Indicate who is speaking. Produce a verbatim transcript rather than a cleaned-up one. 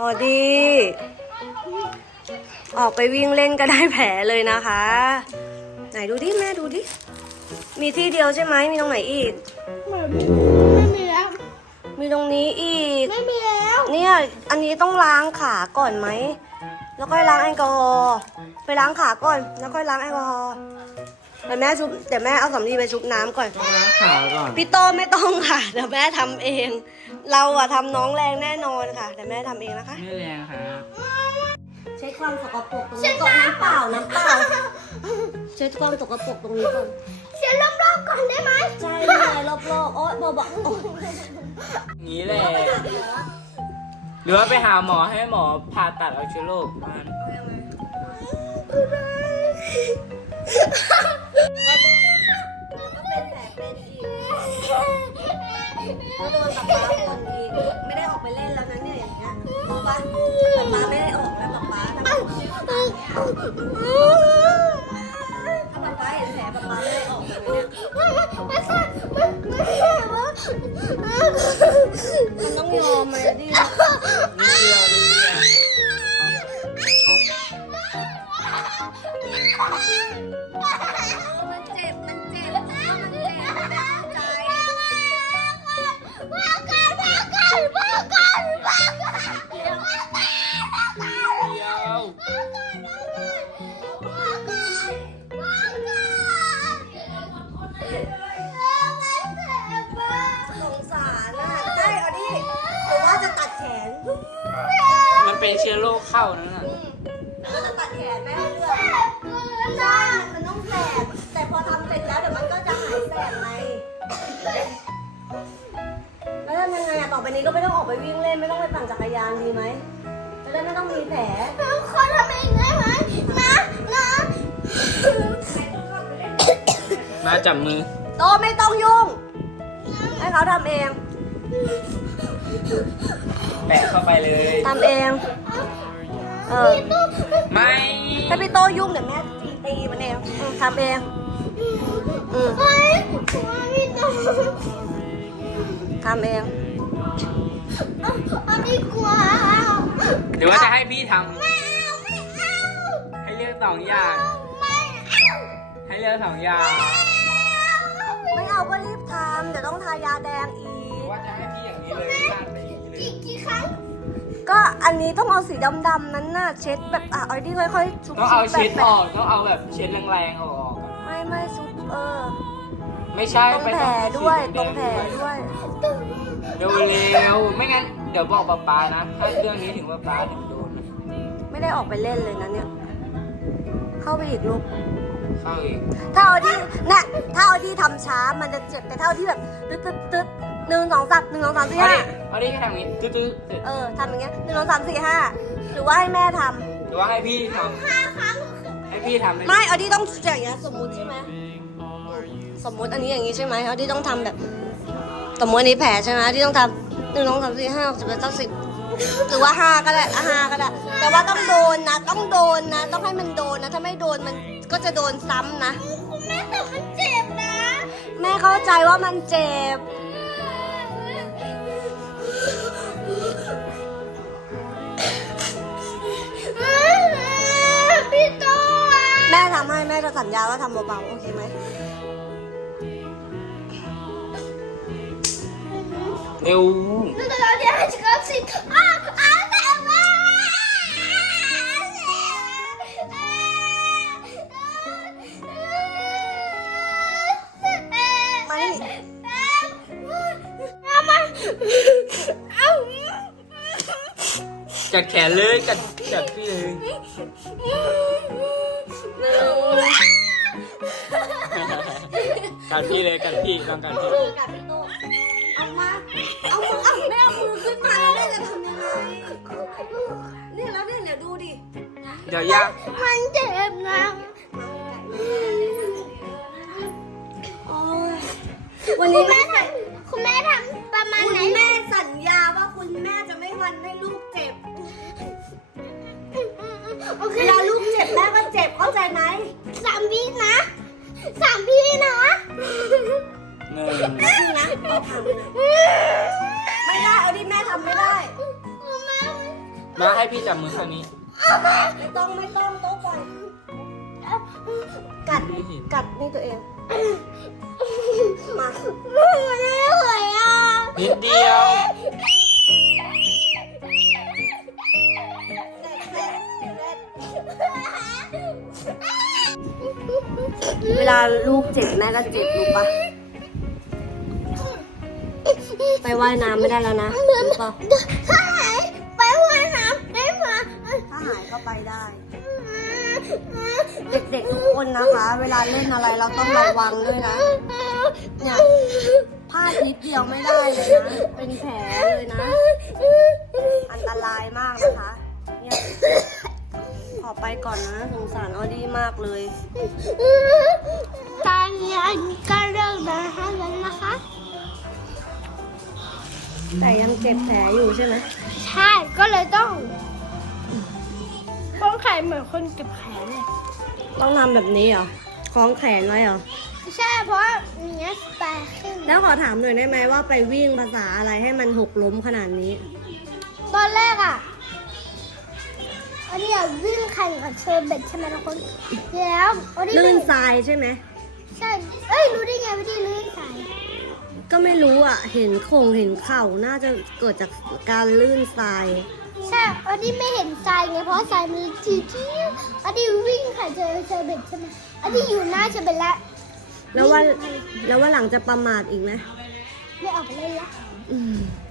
Speaker 1: อดีออกไปวิ่งเล่นก็ได้แผลเลยนะคะไหนดูดิแม่ดูดิมีที่เดียวใช่ไหมมีตรงไหนอีก
Speaker 2: ไม่มีแล้ว
Speaker 1: มีตรงนี้อีก
Speaker 2: ไม่มีแล้ว
Speaker 1: เนี่ยอันนี้ต้องล้างขาก่อนไหมแล้วค่อยล้างแอลกอฮอล์ไปล้างขาก่อนแล้วค่อยล้างแอลกอฮอล์แต่แม่ชุบแต่แม่เอาสำลีไปชุบน้ำก่อน
Speaker 3: ล้างขาก่อน
Speaker 1: พี่โตไม่ต้องค่ะเดี๋ยวแม่ทำเองเราอะทำน้องแรงแน่นอนค่ะแต่แม่ทำเองนะคะ
Speaker 3: ไม่แรงค่ะ
Speaker 1: เช็ดความสกปรกตรงนี้ก่อนน้ำเปล่าน้ำเปล่าเช็ดความสกปรกตรงนี้ก่อน
Speaker 2: เช็ดรอบๆก่อนได้ไหม
Speaker 1: ใช่เลยรอบๆโอ๊ยบอกบอก
Speaker 3: งี้แหละหรือว่าไปหาหมอให้หมอผ่าตัดเอาเชื้อโรคมัน
Speaker 1: ก็เป็นแผลเป็นอีกก็โดนป๊าป๊าคนอีกไม่ได้ออกไปเล่นแล้วนะเนี่ยอย่างเงี้ยรู้ปะป๊าป๊าไม่ได้ออกแล้วป๊าป๊าทำไมถ้าป๊าป๊าเห็นแผลป๊าป๊าไม่ได้ออกเลยเนี่ย
Speaker 2: ไม่ใช่ไม่ไม่ใช่ว่า
Speaker 1: มันต้องยอมไหมดิ
Speaker 3: นิดเดียวนิดเดียว
Speaker 1: มันเจ็บมันเจ็บมันเจ็บมันใจ
Speaker 2: ว่ากันว่ากันว่ากันว่ากัน
Speaker 3: เดียว
Speaker 1: สงสารอ่ะใช่เอาดิหรือว่าจะตัดแขน
Speaker 3: มันเป็นเชื้อโรคเข้านั่นน่ะ
Speaker 1: ก็จะตัดแขนแม่ให้เลือกใช่มันต้องแสบแต่พอทำเสร็จแล้วเดี๋ยวมันก็จะหายแสบไหมแล้วทำยังไงอะต่อไปนี้ก็ไม่ต้องออกไปวิ่งเล่นไม่ต้องไปปั่นจักรยานดีไหมจะได้ไม่ต้องมีแผล
Speaker 2: ขอทำเองได้ไหมนะนะ
Speaker 3: มาจับมือ
Speaker 1: โตไม่ต้องยุ่งให้เขาทำเอง
Speaker 3: แปะเข้าไปเลย
Speaker 1: ทำเองเออ
Speaker 3: ไม่
Speaker 1: ถ้าพี่โตยุ่งเดี๋ยวแม่ตีตีมันเองทำเองอืมทำเอง
Speaker 2: อันนี้กลัว
Speaker 3: หรือว่าจะให้พี่ทำ
Speaker 2: ไม่เอาไม่เอา
Speaker 3: ให้เลือกสองอย่าง
Speaker 2: ไม่เอา
Speaker 3: ให้เลือกสองอย่าง
Speaker 1: ไม่เอาก็รีบทำเดี๋ยวต้องทายาแดงอีก
Speaker 3: ว่าจะให้พี่อย่างนี้เลยลาดไปอย่างนี้เลย
Speaker 2: กี่กี่ครั้ง
Speaker 1: ก็อันนี้ต้องเอาสีดำๆนั้นน่ะเช็ดแบบอ่ะเอาดิค่อยๆชุบ
Speaker 3: ต้องเอาเช็ดออกต้องเอาแบบเช็ดแรงๆออก
Speaker 1: ไม่ไม่ชุบเออ
Speaker 3: ไม่ใช่
Speaker 1: ตรงแผลด้วยตรงแผลด้วย
Speaker 3: เร็วเร็วไม่งั้นเดี๋ยวบอกป๊าป๊านะถ้าเรื่องนี้ถึงป๊าป๊าถึงโดนนะ
Speaker 1: ไม่ได้ออกไปเล่นเลยนะเนี่ยเข้าไปอีกลูก
Speaker 3: เข้าอีก
Speaker 1: ถ้าเอาที่เนี่ยถ้าเอาที่ทำช้ามันจะเจ็บแต่ถ้าเอาที่แบบตึ๊ดตึ๊ดตึ๊ดหนึ่งสองสามหนึ่งสองสามสี่ห้า
Speaker 3: เอาดิแค่ทำนี้ตึ๊ดตึ๊ด
Speaker 1: เออทำอย่างเงี้ยหนึ่งสองสามสี่ห้าหรือว่าให้แม่ทำ
Speaker 3: หรือว่าให้พี่ทำห้าครั้งให้พี่ทำ
Speaker 1: ไม่เอาที่ต้องอย่างเงี้ยสมมุติใช่ไหมสมมุติอันนี้อย่างงี้ใช่ไหมเอาที่ต้องทำแบบสมมติอันนี้แผลใช่ไหมที่ต้องทำหนึ่งสองสามสี่ห้าหกสิบแปดเก้าสิบหรือว่าห้าก็ได้อ่ะห้าก็ได้แต่ว่าต้องโดนนะต้องโดนนะต้องให้มันโดนนะถ้าไม่โดนมันก็จะโดนซ้ำนะ
Speaker 2: คุณแม่แต่มันเจ็บนะ
Speaker 1: แม่เข้าใจว่ามันเจ็บ
Speaker 2: พี่โต
Speaker 1: แม่ทำให้แม่จะสัญญาว่าทำเบาๆโอเคไหม
Speaker 3: เร็ว
Speaker 2: นั่นเราจะให้ฉันสิอ้าอ้าแต่ว่า
Speaker 1: มาดิ
Speaker 2: เอามาเอา
Speaker 3: จัดแขนเลยจัดจัดพี่เลยกัดพี่เลยกัดพี่ลองกัดพี่
Speaker 1: กัดพี่โตเอามาเอามือเอาแม่เอามือขึ้นมาแล้วแม่จะทำยังไงเนี่ยแล้วเนี่ยเดี๋ยวดูดิ
Speaker 3: เดี๋ยวยาก
Speaker 2: มันเจ็บนะ
Speaker 1: วันนี้แม่ท
Speaker 2: ำคุณแม่ทำประมาณไหน
Speaker 1: คุณแม่สัญญาว่าคุณแม่จะไม่วันให้ลูกเจ็บเวลาลูกเจ็บแม่ก็เจ็บเข้าใจไหม
Speaker 2: สามพี่นะสามพี่นะ
Speaker 3: หนึ่ง
Speaker 1: พี่นะไม่ได้เอาดิแม่ทำไม่ได้
Speaker 3: มาให้พี่จับมือข้างนี้
Speaker 1: ไม่ต้องไม่ต้องโต๊ะปล่อยกัดกัดนี่ตัวเองมา
Speaker 2: ไม่ไหวอ่ะ
Speaker 3: นิดเดียว
Speaker 1: เวลาลูกเจ็บแม่ก็เจ็บรู้ปะไปว่ายน้ำไม่ได้แล้วนะรู้ปะ
Speaker 2: ถ้าหายไปว่ายน้ำได้ไหม
Speaker 1: ถ้าหายก็ไปได้ เด็กๆทุกคนนะคะ เวลาเล่นอะไรเราต้องระวังด้วยนะ เนี่ยพลาดนิดเดียวไม่ได้เลยนะ เป็นแผลเลยนะ อันตรายมากนะคะ เนี่ยขอไปก่อนนะสงสารออดี้มากเลย
Speaker 2: ตอนนี้ก็เลิกแล้วนะคะ
Speaker 1: แต่ยังเจ็บแผลอยู่ใช่ไหม
Speaker 2: ใช่ก็เลยต้องคล้องแขนเหมือนคนเจ็บแขนเลย
Speaker 1: ต้องทำแบบนี้เหรอ คล้องแขนไว้เหรอ
Speaker 2: ใช่เพราะว่าเนี้ยแปลขึ้น
Speaker 1: แล้วขอถามหน่อยได้ไหมว่าไปวิ่งภาษาอะไรให้มันหกล้มขนาดนี้
Speaker 2: ตอนแรกอ่ะอันนี้อะวิ่งแข่งกับเชอร์เบตใช่ไหมทุกคนแล้วอันนี้
Speaker 1: ลื่นทรายใช่ไหม
Speaker 2: ใช่เอ้ยรู้ได้ไงว่าที่ลื่นสาย
Speaker 1: ก็ไม่รู้อ่ะ เห็นโคงเห็นเข่าน่าจะเกิดจากการลื่นทราย
Speaker 2: ใช่อันนี้ไม่เห็นทรายไงเพราะทรายมันจีจีอันนี้วิ่งแข่งเจอเชอร์เบตใช่ไหมอันนี้อยู่หน้าเชอร์เบตแล้ว
Speaker 1: แล้วว่าแล้วว่าหลังจะประมาทอีกไหม
Speaker 2: ไม่ออกไปเล่นละ
Speaker 1: อืม